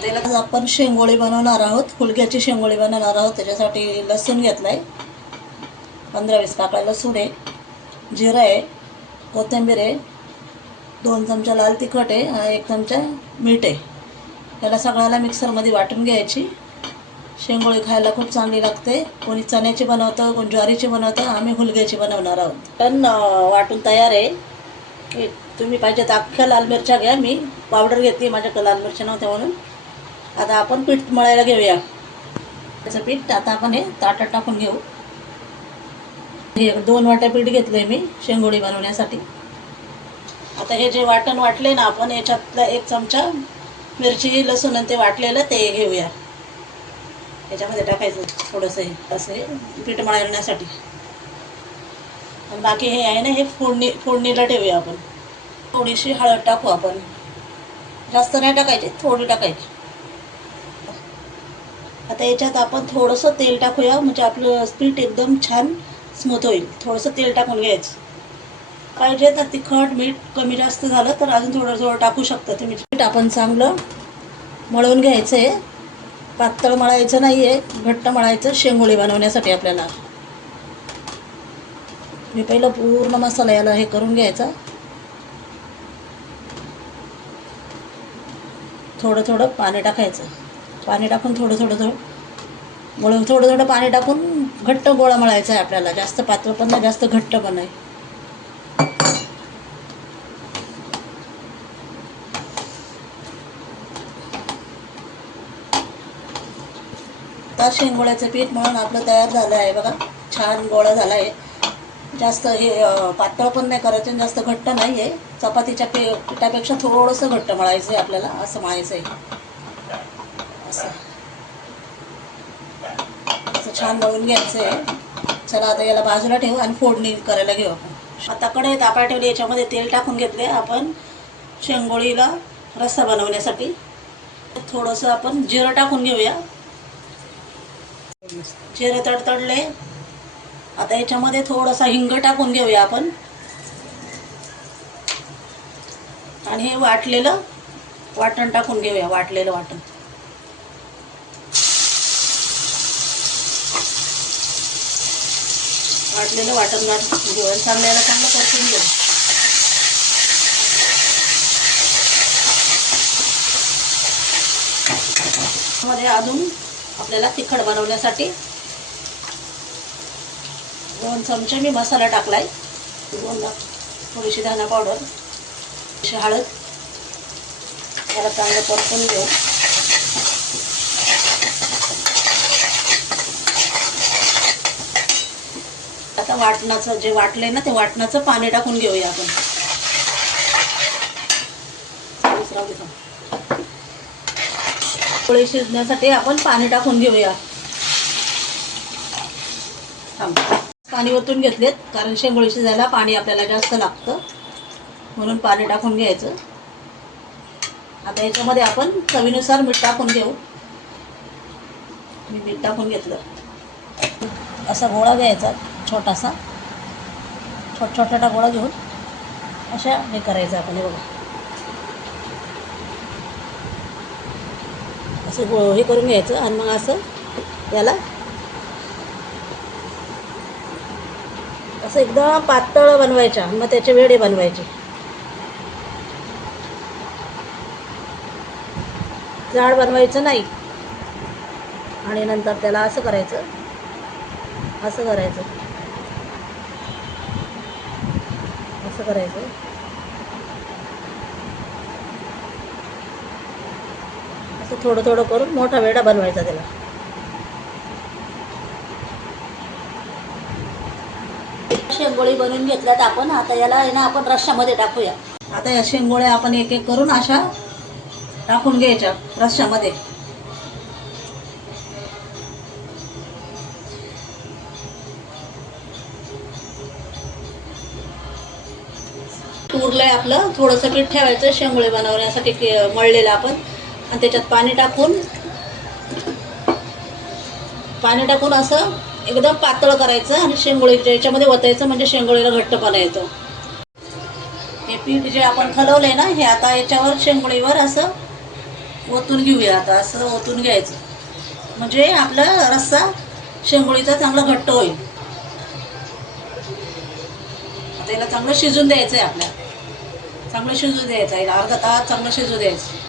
आज आपण शेंगोळी बनवणार आहोत, हुलग्याची शेंगोळी बनवणार आहोत। त्याच्यासाठी लसूण घेतलाय, 15-20 पाकळ्या लसूण आहे, जिरं आहे, कोथिंबीर आहे, 2 चमचा लाल तिखट आहे आणि 1 चमचा मीठ आहे। याला सगळ्याला मिक्सरमध्ये वाटून घ्यायची। शेंगोळी खायला खूप चांगली लागते। कोणी चण्याची बनवतं, कोणी ज्वारीची बनवतं, आम्ही हुलग्याची बनवणार आहोत। पण वाटून तयार आहे। तुम्ही पाहिजे तर अख्ख्या लाल मिरच्या घ्या, मी पावडर घेतली, माझ्याकडे लाल मिरच्या नव्हत्या म्हणून। आता आपण पीठ मळायला घेऊया। त्याचं पीठ आता आपण हे ताटात टाकून घेऊ। हे 2 वाट्या पीठ घेतलंय मी शेंगोळी बनवण्यासाठी। आता हे जे वाटण वाटले ना आपण, याच्यातला 1 चमचा मिरची लसूण आणि ते वाटलेलं ते घेऊया। याच्यामध्ये टाकायचं थोडंसं हे असं पीठ मळण्यासाठी। आणि बाकी हे आहे ना, हे फोडणीला ठेवूया आपण। थोडीशी हळद टाकू आपण, जास्त नाही टाकायची, थोडी टाकायची। आता याच्यात आपण थोडंसं तेल टाकूया, म्हणजे आपलं पीठ एकदम छान स्मूथ होईल। थोडंसं तेल टाकून घ्यायचं। पाहिजे तर तिखट मीठ कमी जास्त झालं तर अजून थोडं टाकू शकता तुम्ही। पीठ आपण चांगलं मळून घ्यायचं आहे, पातळ मळायचं नाही आहे, घट्ट मळायचं शेंगोळी बनवण्यासाठी आपल्याला। मी पहिलं पूर्ण मसाला याला हे करून घ्यायचा। थोडं थोडं पाणी टाकायचं, पाणी टाकून थोडं थोडं पाणी टाकून घट्ट गोळा मळायचा आहे आपल्याला। जास्त पातळ पण नाही, जास्त घट्ट पण नाही। आता शेंगोळ्याचं पीठ मळून आपलं तयार झालं आहे बघा, छान गोळा झाला आहे। जास्त हे पातळ पण नाही करायचं, जास्त घट्ट नाही आहे। चपातीच्या पिठापेक्षा थोडंसं घट्ट मळायचं आहे आपल्याला, असं मळायचं आहे। असं छान मळून घ्यायचं आहे। चला आता याला बाजूला ठेवू आणि फोडणी करायला घेऊ आपण। आता कढई तापायला ठेवली, याच्यामध्ये तेल टाकून घेतले आपण शेंगोळीला रस्सा बनवण्यासाठी। थोडंसं आपण जिरं टाकून घेऊया। जिरं तडतडले, आता याच्यामध्ये थोडासा हिंग टाकून घेऊया आपण। आणि हे वाटलेलं वाटण टाकून घेऊया, वाटलेलं वाटण। वाटलेलं वाटण घेऊया, चांगल्याला चांगलं परतून घेऊ। मध्ये अजून आपल्याला तिखट बनवण्यासाठी 2 चमचे मी मसाला टाकलाय, थोडीशी धना पावडर, थोडीशी हळद, याला चांगलं परतून घेऊ। आता वाटणाचं जे वाटलंय ना, ते वाटणाचं पाणी टाकून घेऊया आपण। पोळी शिजण्यासाठी आपण पाणी टाकून घेऊया। पाणी ओतून घेतलेत, कारण शेंगोळी शिजायला पाणी आपल्याला जास्त लागतं, म्हणून पाणी टाकून घ्यायचं। आता याच्यामध्ये आपण चवीनुसार मीठ टाकून घेऊ। मी मीठ टाकून घेतलं। असा गोळा घ्यायचा छोटासा, छोटा गोळा घेऊन अशा हे करायचं आपण। हे बघा, असं हे करून घ्यायचं आणि मग असं याला असं एकदम पातळ बनवायच्या, मग त्याचे वेडे बनवायचे। जाड बनवायचं नाही। आणि नंतर त्याला असं करायचं, असं करायचं, असं करायचं, असं थोडं थोडं करून मोठा वेडा बनवायचा त्याला। शेंगोळी बनवून घेतल्यात आपण। आता याला आहे ना आपण रश्श्यामध्ये टाकूया। आता या शेंगोळ्या आपण एक एक करून अशा टाकून घ्यायच्या रश्श्यामध्ये। उरलंय आपलं, थोडंसं पीठ ठेवायचं शेंगोळी बनवण्यासाठी मळलेलं आपण, आणि त्याच्यात पाणी टाकून असं एकदम पातळ करायचं आणि शेंगोळीच्या याच्यामध्ये ओतायचं, म्हणजे शेंगोळीला घट्टपणा येतो। हे पीठ जे आपण खलवलंय ना, हे आता याच्यावर शेंगोळीवर असं ओतून घेऊया आता, असं ओतून घ्यायचं म्हणजे आपला रस्सा शेंगोळीचा चांगला घट्ट होईल. आता याला चांगलं शिजून द्यायचं आहे, आपल्याला चांगलं शिजू द्यायचं आहे, अर्धा तास चांगलं शिजू द्यायचं.